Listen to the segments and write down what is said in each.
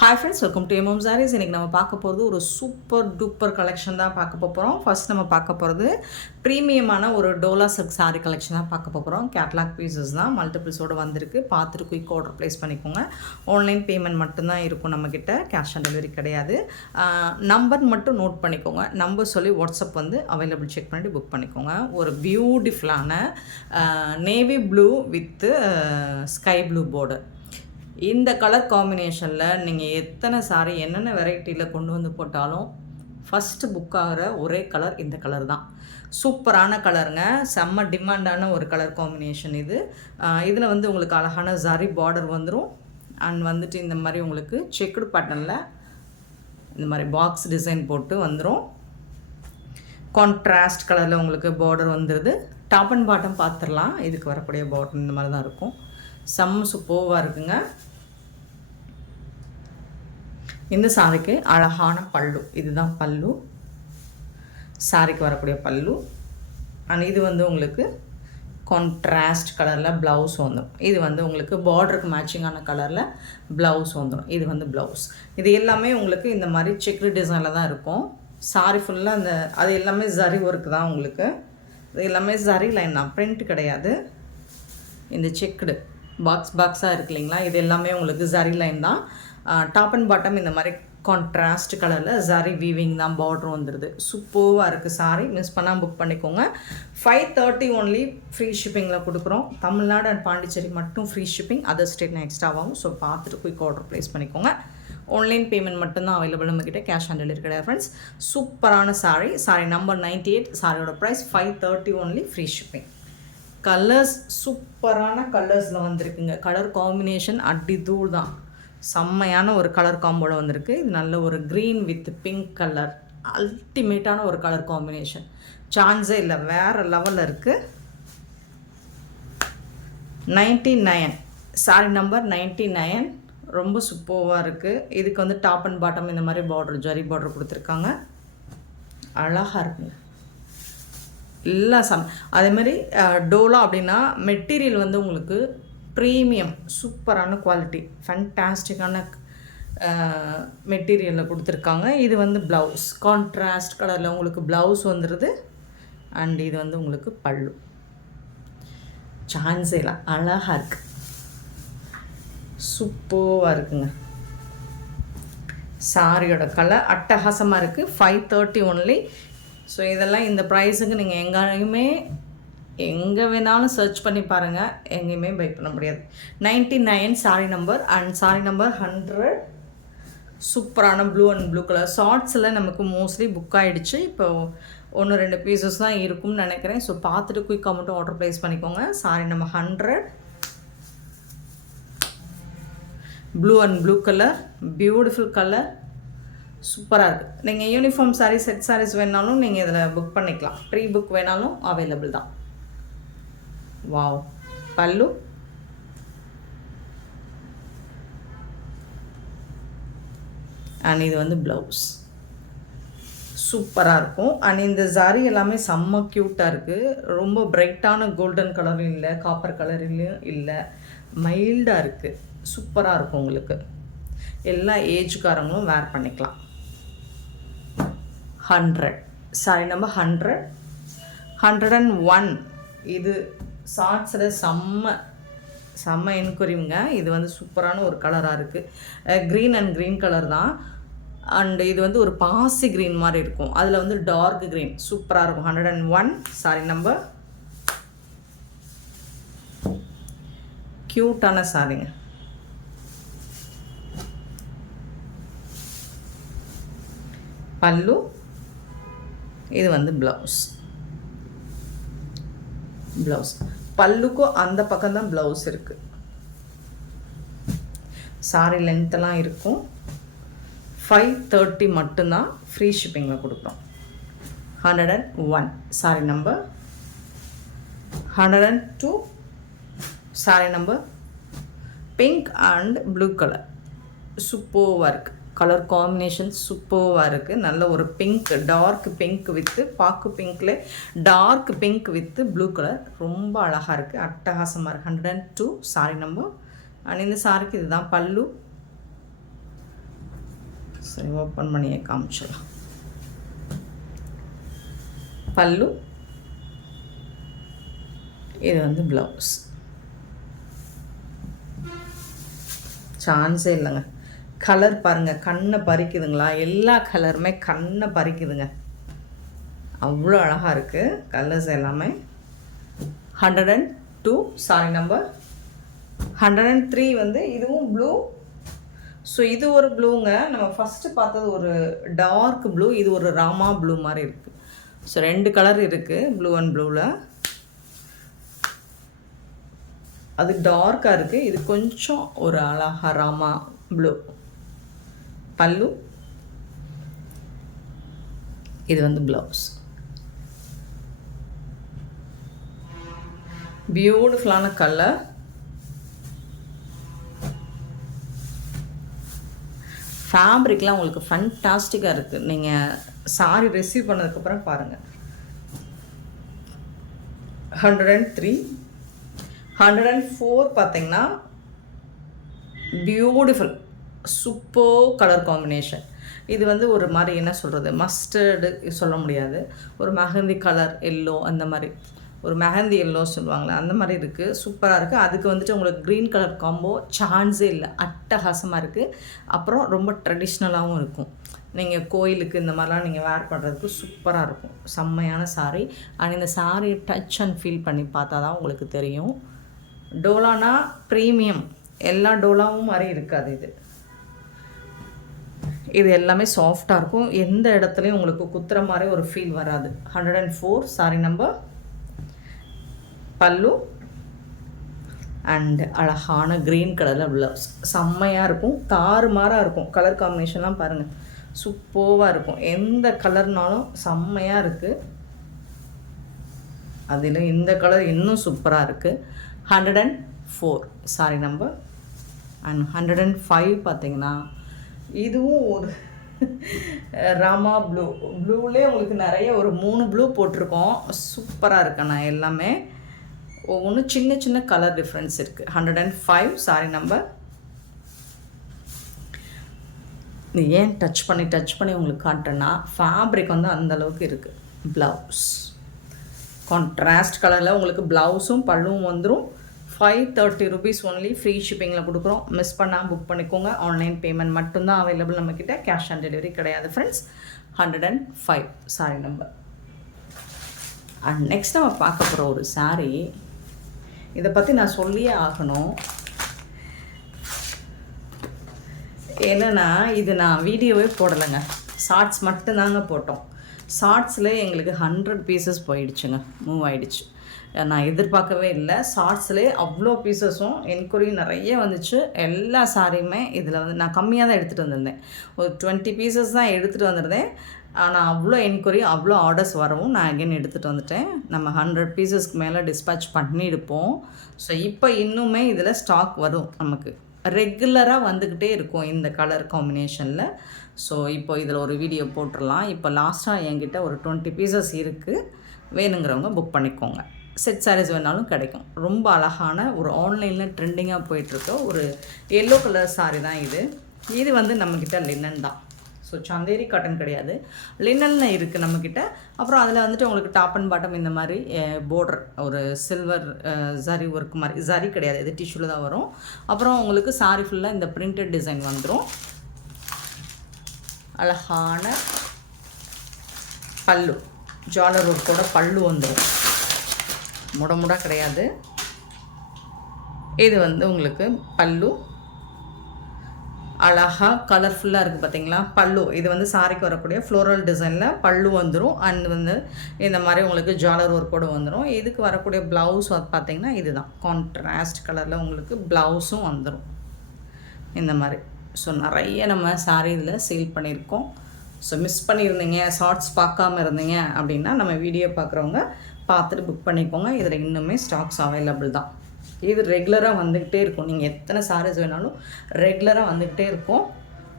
Hi friends, welcome to MM sarees. இன்றைக்கி நம்ம பார்க்க போகிறது ஒரு சூப்பர் டூப்பர் கலெக்ஷன் தான் பார்க்க போகிறோம். ஃபர்ஸ்ட் நம்ம பார்க்க போகிறது ப்ரீமியமான ஒரு டோலா சில்க் சாரீ கலெக்ஷன் தான் பார்க்க போகிறோம். கேட்லாக் பீசஸ் தான் மல்டிபிள்ஸோடு வந்திருக்கு. பார்த்துட்டு குயிக் ஆர்டர் ப்ளேஸ் பண்ணிக்கோங்க. ஆன்லைன் பேமெண்ட் மட்டும்தான் இருக்கும் நம்மக்கிட்ட, கேஷ் ஆன் டெலிவரி கிடையாது. நம்பர் மட்டும் நோட் பண்ணிக்கோங்க. நம்பர் சொல்லி வாட்ஸ்அப் வந்து அவைலபிள் செக் பண்ணிட்டு புக் பண்ணிக்கோங்க. ஒரு பியூட்டிஃபுல்லான navy blue with sky blue border. இந்த கலர் காம்பினேஷனில் நீங்கள் எத்தனை சாரி என்னென்ன வெரைட்டியில் கொண்டு வந்து போட்டாலும் ஃபஸ்ட்டு புக் ஆகிற ஒரே கலர் இந்த கலர் தான். சூப்பரான கலருங்க, செம்ம டிமாண்டான ஒரு கலர் காம்பினேஷன் இது. இதில் வந்து உங்களுக்கு அழகான ஜரி பார்டர் வந்துடும். அண்ட் வந்துட்டு இந்த மாதிரி உங்களுக்கு செக்குடு பேட்டர்னில் இந்த மாதிரி பாக்ஸ் டிசைன் போட்டு வந்துடும். கான்ட்ராஸ்ட் கலரில் உங்களுக்கு பார்டர் வந்துடுது. டாப் அண்ட் பாட்டம் பார்த்துடலாம். இதுக்கு வரக்கூடிய பார்டர் இந்த மாதிரி தான் இருக்கும். செம்ம சூப்பராக இருக்குங்க. இந்த சாரிக்கு அழகான பல்லு, இதுதான் பல்லு, சாரிக்கு வரக்கூடிய பல்லு. அண்ட் இது வந்து உங்களுக்கு கான்ட்ராஸ்ட் கலரில் ப்ளவுஸ் வந்துடும். இது வந்து உங்களுக்கு பார்டருக்கு மேட்சிங்கான கலரில் ப்ளவுஸ் வந்துடும். இது வந்து ப்ளவுஸ். இது எல்லாமே உங்களுக்கு இந்த மாதிரி செக்டு டிசைனில் தான் இருக்கும். சாரி ஃபுல்லாக அந்த அது எல்லாமே ஜரி ஒர்க்கு தான் உங்களுக்கு. இது எல்லாமே ஜரி லைன் தான், பிரிண்ட் கிடையாது. இந்த செக்குடு பாக்ஸாக இருக்கு இல்லைங்களா, இது எல்லாமே உங்களுக்கு ஜரி லைன் தான். டாப் அண்ட் பாட்டம் இந்த மாதிரி கான்ட்ராஸ்ட் கலரில் ஜரி வீவிங் தான், பார்டர் வந்துடுது. சூப்பராக இருக்குது சாரி. மிஸ் பண்ணாமல் புக் பண்ணிக்கோங்க. 530 ஒன்லி ஃப்ரீ ஷிப்பிங்கில் கொடுக்குறோம். தமிழ்நாடு அண்ட் பாண்டிச்சேரி மட்டும் ஃப்ரீ ஷிப்பிங், அதர் ஸ்டேட்னா எக்ஸ்ட்ராவாகும். ஸோ பார்த்துட்டு குயிக் ஆர்டர் ப்ளேஸ் பண்ணிக்கோங்க. ஆன்லைன் பேமெண்ட் மட்டும்தான் அவைலபிள் நம்மக்கிட்ட, கேஷ் ஆன் டெலிவரி கிடையாது ஃப்ரெண்ட்ஸ். சூப்பரான சாரி நம்பர் 98. சாரியோட price 530 only, free shipping. Colours சூப்பரான கலர்ஸில் வந்திருக்குங்க. கலர் காம்பினேஷன் அடி தூள் தான். செம்மையான ஒரு கலர் காம்போட வந்திருக்கு. இது நல்ல ஒரு க்ரீன் வித் பிங்க் கலர், அல்டிமேட்டான ஒரு கலர் காம்பினேஷன். சான்ஸே இல்லை, வேறு லெவலில் இருக்குது. 99 சாரி நம்பர் 99. ரொம்ப சூப்பராக இருக்குது. இதுக்கு வந்து டாப் அண்ட் பாட்டம் இந்த மாதிரி பார்டர், ஜரி பார்டர் கொடுத்துருக்காங்க. அழகாக இருக்குங்க எல்லாம் அதேமாதிரி டோலா அப்படின்னா மெட்டீரியல் வந்து உங்களுக்கு ப்ரீமியம் சூப்பரான குவாலிட்டி, ஃபேன்டாஸ்டிக்கான மெட்டீரியலில் கொடுத்துருக்காங்க. இது வந்து ப்ளவுஸ் கான்ட்ராஸ்ட் கலரில் உங்களுக்கு ப்ளவுஸ் வந்துடுது. அண்ட் இது வந்து உங்களுக்கு பல்லு. சான்ஸேலாம் அழகாக இருக்குது, சூப்பராக இருக்குங்க. சாரியோட கலர் அட்டகாசமாக இருக்குது. 530 ஒன்லி. ஸோ இதெல்லாம் இந்த ப்ரைஸுக்கு நீங்கள் எங்கே வேணாலும் சர்ச் பண்ணி பாருங்கள், எங்கேயுமே பை பண்ண முடியாது. 99 sorry number. And sorry number 100. சூப்பரான ப்ளூ அண்ட் ப்ளூ கலர். ஷார்ட்ஸில் நமக்கு மோஸ்ட்லி புக் ஆகிடுச்சு. இப்போ 1-2 பீசஸ் தான் இருக்கும்னு நினைக்கிறேன். ஸோ பார்த்துட்டு குயிக்காக மட்டும் ஆர்டர் ப்ளேஸ் பண்ணிக்கோங்க. Sorry number 100. Blue and blue colour, beautiful colour, சூப்பராக இருக்குது. நீங்கள் யூனிஃபார்ம் சாரீ, செட் சாரீஸ் வேணாலும் நீங்கள் இதில் புக் பண்ணிக்கலாம். ப்ரீ புக் வேணாலும் அவைலபிள் தான். வாவ், பல்லு, அண்ட் இது வந்து ப்ளவுஸ். சூப்பராக இருக்கும். அண்ட் இந்த சாரி எல்லாமே செம்ம க்யூட்டாக இருக்குது. ரொம்ப பிரைட்டான கோல்டன் கலரும் இல்லை, காப்பர் கலர்லையும் இல்லை, மைல்டாக இருக்குது. சூப்பராக இருக்கும். உங்களுக்கு எல்லா ஏஜ்காரங்களும் வேர் பண்ணிக்கலாம். 100 சாரி நம்பர் 100. 101 இது ஷார்ட்ஸில் செம்ம என்கொரிங்க. இது வந்து சூப்பரான ஒரு கலராக இருக்குது. க்ரீன் அண்ட் க்ரீன் கலர் தான். அண்டு இது வந்து ஒரு பாசி க்ரீன் மாதிரி இருக்கும், அதில் வந்து டார்க் க்ரீன், சூப்பராக இருக்கும். 101 சாரி நம்பர். க்யூட்டான சாரிங்க. பல்லு, இது வந்து ப்ளவுஸ். பல்லுக்கும் அந்த பக்கம்தான் ப்ளவுஸ் இருக்குது. சாரி லென்த்தெல்லாம் இருக்கும். 530 மட்டும்தான், ஃப்ரீ ஷிப்பிங்கில் கொடுக்குறோம். 101 sorry number. 102 sorry number. Pink and blue colour, சூப்பராக இருக்குது. கலர் காம்பினேஷன் சூப்பராக இருக்குது. நல்ல ஒரு பிங்க், டார்க் பிங்க் வித்து பாக்கு பிங்க்கில் dark pink with blue colour, ரொம்ப அழகாக இருக்குது, அட்டகாசமாக இருக்குது. 102 சாரி நம்பர். அண்ட் இந்த சாரிக்கு இதுதான் பல்லு. சரி, ஓப்பன் பண்ணியே காமிச்சிடலாம். பல்லு, இது வந்து ப்ளவுஸ். சான்ஸே இல்லைங்க. கலர் பாருங்கள், கண்ணை பறிக்குதுங்களா? எல்லா கலருமே கண்ணை பறிக்குதுங்க. அவ்வளோ அழகாக இருக்குது கலர்ஸ் எல்லாமே. 102 சாரி நம்பர் 103 வந்து இதுவும் ப்ளூ. ஸோ இது ஒரு ப்ளூங்க. நம்ம ஃபஸ்ட்டு பார்த்தது ஒரு டார்க் ப்ளூ, இது ஒரு ராமா ப்ளூ மாதிரி இருக்குது. ஸோ 2 கலர் இருக்குது ப்ளூ அண்ட் ப்ளூவில். அது டார்க்காக இருக்குது, இது கொஞ்சம் ஒரு அழகா ராமா ப்ளூ. பல்லு, இது வந்து ப்ளவுஸ். பியூட்டிஃபுல்லான கலர். ஃபேப்ரிக்லாம் உங்களுக்கு ஃபண்டாஸ்டிக்காக இருக்குது. நீங்கள் சாரி ரிசீவ் பண்ணதுக்கப்புறம் பாருங்கள். 103 104 பார்த்தீங்கன்னா பியூட்டிஃபுல் சூப்பர் கலர் காம்பினேஷன். இது வந்து ஒரு மாதிரி என்ன சொல்கிறது, மஸ்டர்டு சொல்ல முடியாது, ஒரு மெஹந்தி கலர் எல்லோ, அந்த மாதிரி ஒரு மெஹந்தி எல்லோ சொல்லுவாங்களே அந்த மாதிரி இருக்குது. சூப்பராக இருக்குது. அதுக்கு வந்துட்டு உங்களுக்கு க்ரீன் கலர் காம்போ சான்ஸே இல்லை, அட்டகாசமாக இருக்குது. அப்புறம் ரொம்ப ட்ரெடிஷ்னலாகவும் இருக்கும். நீங்கள் கோயிலுக்கு இந்த மாதிரிலாம் நீங்கள் வேர் பண்ணுறதுக்கு சூப்பராக இருக்கும். செம்மையான சாரீ. அண்ட் இந்த சாரியை டச் அண்ட் ஃபீல் பண்ணி பார்த்தா தான் உங்களுக்கு தெரியும். டோலானா ப்ரீமியம், எல்லா டோலாவும் மாதிரி இருக்காது. இது எல்லாமே சாஃப்டாக இருக்கும். எந்த இடத்துலையும் உங்களுக்கு குத்துற மாதிரி ஒரு ஃபீல் வராது. 104 சாரி நம்பர். பல்லு அண்ட் அழகான க்ரீன் கலரில் ப்ளவுஸ். செம்மையாக இருக்கும், தாறுமாறாக இருக்கும். கலர் காம்பினேஷன்லாம் பாருங்கள், சூப்பராக இருக்கும். எந்த கலர்னாலும் செம்மையாக இருக்குது. அதில் இந்த கலர் இன்னும் சூப்பராக இருக்குது. 104 சாரி நம்பர். அண்ட் 105 பார்த்தீங்கன்னா இதுவும் ஒரு ராமா ப்ளூ. ப்ளூலேயே உங்களுக்கு நிறைய ஒரு 3 ப்ளூ போட்டிருக்கோம். சூப்பராக இருக்கேண்ணா. எல்லாமே ஒவ்வொன்றும் சின்ன சின்ன கலர் டிஃப்ரென்ஸ் இருக்குது. 105 சாரி நம்பர். இது ஏன் டச் பண்ணி உங்களுக்கு காட்டுறேன்னா, ஃபேப்ரிக் வந்து அந்தளவுக்கு இருக்குது. ப்ளவுஸ் கான்ட்ராஸ்ட் கலரில் உங்களுக்கு ப்ளவுஸும் பல்லுவும் வந்துடும். 530 rupees ஒன்லி. ஃப்ரீ ஷிப்பிங்கில் கொடுக்குறோம். மிஸ் பண்ணாமல் புக் பண்ணிக்கோங்க. ஆன்லைன் பேமெண்ட் மட்டும்தான் அவைலபிள் நம்மக்கிட்ட, கேஷ் ஆன் டெலிவரி கிடையாது friends. 105 sorry number. And next நம்ம பார்க்க போகிற ஒரு சாரீ, இதை பற்றி நான் சொல்லியே ஆகணும். என்னென்னா, இது நான் வீடியோவே போடலைங்க, ஷார்ட்ஸ் மட்டும்தாங்க போட்டோம். ஷார்ட்ஸில் எங்களுக்கு 100 பீசஸ் போயிடுச்சுங்க, மூவ் ஆகிடுச்சு. நான் எதிர்பார்க்கவே இல்லை. ஷார்ட்ஸ்லேயே அவ்வளோ பீசஸும் என்கொயரி நிறைய வந்துச்சு. எல்லா சாரியுமே இதில் வந்து நான் கம்மியாக தான் எடுத்துகிட்டு வந்திருந்தேன். ஒரு 20 பீசஸ் தான் எடுத்துகிட்டு வந்திருந்தேன். ஆனால் அவ்வளோ என்கொயரி, அவ்வளோ ஆர்டர்ஸ் வரவும் நான் அகைன் எடுத்துகிட்டு வந்துட்டேன். நம்ம 100 பீசஸ்க்கு மேலே டிஸ்பேச் பண்ணியிருப்போம். ஸோ இப்போ இன்னுமே இதில் ஸ்டாக் வரும். நமக்கு ரெகுலராக வந்துக்கிட்டே இருக்கும் இந்த கலர் காம்பினேஷனில். ஸோ இப்போ இதில் ஒரு வீடியோ போட்டுடலாம். இப்போ லாஸ்ட்டாக என்கிட்ட ஒரு 20 பீசஸ் இருக்குது. வேணுங்கிறவங்க புக் பண்ணிக்கோங்க. செட் சாரீஸ் வேணாலும் கிடைக்கும். ரொம்ப அழகான ஒரு ஆன்லைனில் ட்ரெண்டிங்காக போயிட்டுருக்க ஒரு எல்லோ கலர் சாரீ தான் இது. இது வந்து நம்மக்கிட்ட லினன் தான். ஸோ சந்தேரி காட்டன் கிடையாது, லினனில் இருக்குது நம்மக்கிட்ட. அப்புறம் அதில் வந்துட்டு உங்களுக்கு டாப் அண்ட் பாட்டம் இந்த மாதிரி போர்டர் ஒரு சில்வர் ஜரி ஒர்க் மாதிரி, ஜரி கிடையாது, இது டிஷ்யூவில் தான் வரும். அப்புறம் உங்களுக்கு சாரி ஃபுல்லாக இந்த பிரிண்டட் டிசைன் வந்துடும். அழகான பல்லு, ஜாலர் ஒர்க்கோட பல்லு வந்துடும். முடமுடா கிடையாது. இது வந்து உங்களுக்கு பல்லு அழகாக கலர்ஃபுல்லாக இருக்குது பார்த்தீங்களா. பல்லு இது வந்து சாரிக்கு வரக்கூடிய ஃப்ளோரல் டிசைனில் பல்லு வந்துடும். அண்ட் வந்து இந்த மாதிரி உங்களுக்கு ஜாலர் ஒர்க்கோடு வந்துடும். இதுக்கு வரக்கூடிய ப்ளவுஸ் பார்த்தீங்கன்னா இதுதான் கான்ட்ராஸ்ட் கலரில் உங்களுக்கு ப்ளவுஸும் வந்துடும் இந்த மாதிரி. ஸோ நிறைய நம்ம சாரி இதில் சேல் பண்ணியிருக்கோம். ஸோ மிஸ் பண்ணியிருந்தீங்க, ஷார்ட்ஸ் பார்க்காம இருந்தீங்க அப்படின்னா நம்ம வீடியோ பார்க்குறவங்க பார்த்துட்டு புக் பண்ணிக்கோங்க. இதில் இன்னுமே ஸ்டாக்ஸ் அவைலபிள் தான். இது ரெகுலராக வந்துக்கிட்டே இருக்கும். நீங்கள் எத்தனை சாரீஸ் வேணாலும் ரெகுலராக வந்துக்கிட்டே இருக்கும்.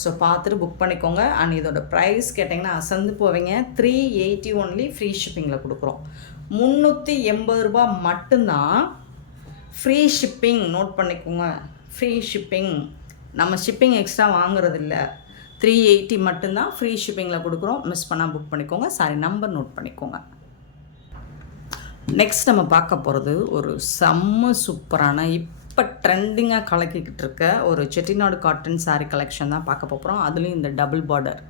ஸோ பார்த்துட்டு புக் பண்ணிக்கோங்க. அண்ட் இதோட ப்ரைஸ் கேட்டிங்கன்னா அசந்து போவீங்க. 380 ஒன்லி. ஃப்ரீ ஷிப்பிங்கில் கொடுக்குறோம். 380 ரூபா மட்டும்தான் ஃப்ரீ ஷிப்பிங். நோட் பண்ணிக்கோங்க, ஃப்ரீ ஷிப்பிங். நம்ம ஷிப்பிங் எக்ஸ்ட்ரா வாங்குறதில்ல. 380 மட்டும்தான். ஃப்ரீ ஷிப்பிங்கில் கொடுக்குறோம். மிஸ் பண்ணால் புக் பண்ணிக்கோங்க. சாரி நம்பர் நோட் பண்ணிக்கோங்க. நெக்ஸ்ட் நம்ம பார்க்க போகிறது ஒரு செம்ம சூப்பரான இப்போ ட்ரெண்டிங்காக கலக்கிக்கிட்டு இருக்க ஒரு செட்டிநாடு காட்டன் சாரீ கலெக்ஷன் தான் பார்க்க போகிறோம். அதுலேயும் இந்த டபுள் பார்டர்.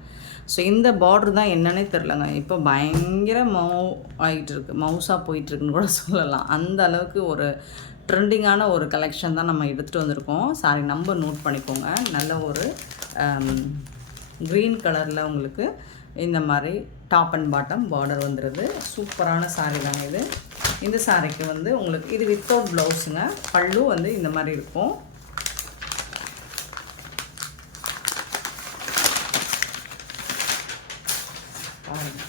ஸோ இந்த பார்டர் தான் என்னன்னே தெரிலங்க, இப்போ பயங்கர மவுஸாக போயிட்டுருக்குன்னு கூட சொல்லலாம். அந்த அளவுக்கு ஒரு ட்ரெண்டிங்கான ஒரு கலெக்ஷன் தான் நம்ம எடுத்துகிட்டு வந்திருக்கோம். சாரி நம்பர் நோட் பண்ணிக்கோங்க. நல்ல ஒரு க்ரீன் கலரில் உங்களுக்கு இந்த மாதிரி டாப் அண்ட் பாட்டம் பார்டர் வந்துடுது. சூப்பரான சாரீ தாங்க இது. இந்த சாரீக்கு வந்து உங்களுக்கு இது வித்தவுட் ப்ளவுஸுங்க. பல்லு வந்து இந்த மாதிரி இருக்கும்.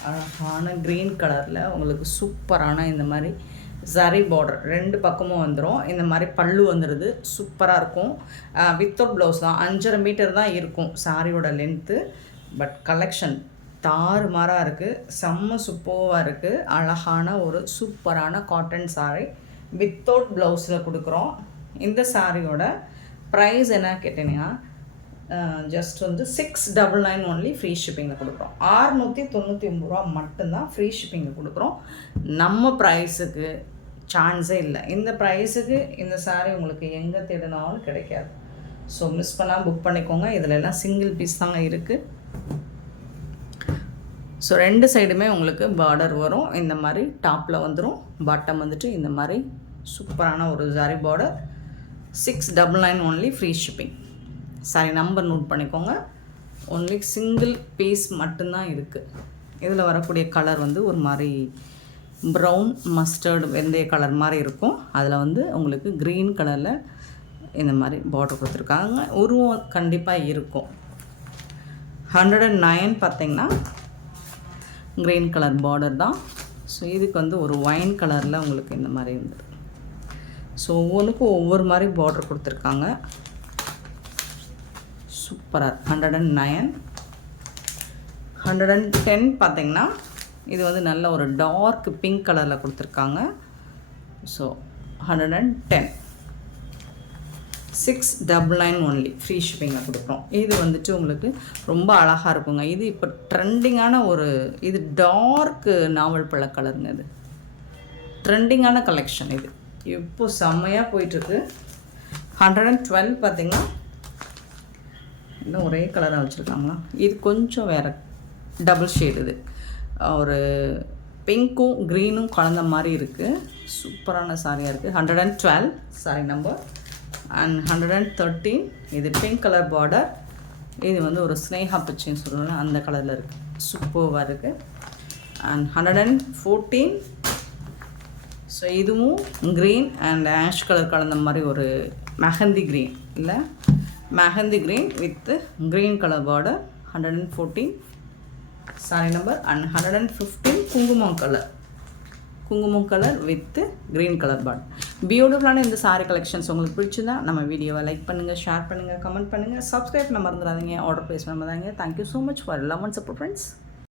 அழகான க்ரீன் கலரில் உங்களுக்கு சூப்பரான இந்த மாதிரி ஜரி பார்டர் 2 பக்கமும் வந்துடும். இந்த மாதிரி பல்லு வந்துடுது. சூப்பராக இருக்கும். வித்தவுட் ப்ளவுஸ் தான். 5.5 மீட்டர் தான் இருக்கும் சாரியோட லென்த்து. பட் கலெக்ஷன் தாறுமாறாக இருக்குது. செம்ம சூப்பராக இருக்குது. அழகான ஒரு சூப்பரான காட்டன் சாரீ வித்தவுட் ப்ளவுஸில் கொடுக்குறோம். இந்த சாரியோட ப்ரைஸ் என்ன கேட்டீங்கன்னா ஜஸ்ட் வந்து 699 ஒன்லி ஃப்ரீ ஷிப்பிங்கில் கொடுக்குறோம். 699 ரூபா மட்டும்தான் ஃப்ரீ ஷிப்பிங்கில் கொடுக்குறோம். நம்ம ப்ரைஸுக்கு சான்ஸே இல்லை. இந்த ப்ரைஸுக்கு இந்த சாரீ உங்களுக்கு எங்கே தேடினாலும் கிடைக்காது. ஸோ மிஸ் பண்ணால் புக் பண்ணிக்கோங்க. இதில் எல்லாம் சிங்கிள் பீஸ் தாங்க இருக்குது. ஸோ 2 சைடுமே உங்களுக்கு பார்டர் வரும். இந்த மாதிரி டாப்பில் வந்துடும். பாட்டம் வந்துட்டு இந்த மாதிரி சூப்பரான ஒரு zari border. 699 only free shipping. Sari number note பண்ணிக்கோங்க. ஒன்லி சிங்கிள் பீஸ் மட்டும்தான் இருக்குது. இதில் வரக்கூடிய கலர் வந்து ஒரு மாதிரி ப்ரௌன் மஸ்டர்டு வெந்தய கலர் மாதிரி இருக்கும். அதில் வந்து உங்களுக்கு க்ரீன் கலரில் இந்த மாதிரி பார்டர் கொடுத்துருக்காங்க. உருவம் கண்டிப்பாக இருக்கும். 109 பார்த்திங்கன்னா க்ரீன் கலர் பார்டர் தான். ஸோ இதுக்கு வந்து ஒரு ஒயின் கலரில் உங்களுக்கு இந்த மாதிரி இருந்தது. ஸோ ஒவ்வொன்றுக்கும் ஒவ்வொரு மாதிரி பார்டர் கொடுத்துருக்காங்க. சூப்பராக 109. 110 பார்த்திங்கன்னா இது வந்து நல்ல ஒரு டார்க் பிங்க் கலரில் கொடுத்துருக்காங்க. ஸோ 110. 699 ஒன்லி ஃப்ரீ ஷிப்பிங்கில் கொடுக்குறோம். இது வந்துட்டு உங்களுக்கு ரொம்ப அழகாக இருக்குங்க. இது இப்போ ட்ரெண்டிங்கான ஒரு இது டார்க் நாவல் பழ கலருங்க. இது ட்ரெண்டிங்கான கலெக்ஷன். இது இப்போ செம்மையாக போயிட்டுருக்கு. 112 பார்த்திங்கன்னா இன்னும் ஒரே கலராக வச்சுருக்காங்களா. இது கொஞ்சம் வேறு டபுள் ஷேடு. இது ஒரு பிங்க்கும் க்ரீனும் கலந்த மாதிரி இருக்குது. சூப்பரான சாரியாக இருக்குது. 112 சாரி நம்பர். அண்ட் 113 இது பிங்க் கலர் பார்டர். இது வந்து ஒரு ஸ்னேகா பச்சைன்னு சொல்லுவோம்ல அந்த கலரில் இருக்குது. சூப்பராக இருக்குது. அண்ட் 114 ஸோ இதுவும் க்ரீன் அண்ட் ஆஷ் கலர் கலந்த மாதிரி ஒரு மெஹந்தி க்ரீன் இல்லை mehndi green with green colour border. 114 sorry number. And 115 குங்குமம் colour with green colour border. பியூட்டிஃபுல்லான இந்த சாரி கலெக்ஷன்ஸ் உங்களுக்கு பிடிச்சிருந்தா நம்ம வீடியோவை லைக் பண்ணுங்கள், ஷேர் பண்ணுங்கள், கமெண்ட் பண்ணுங்கள், சப்ஸ்கிரைப் பண்ண மறந்துடாதீங்க, ஆர்டர் ப்ளேஸ் பண்ண மறந்துடாதீங்க. Thank you so much for love and support friends.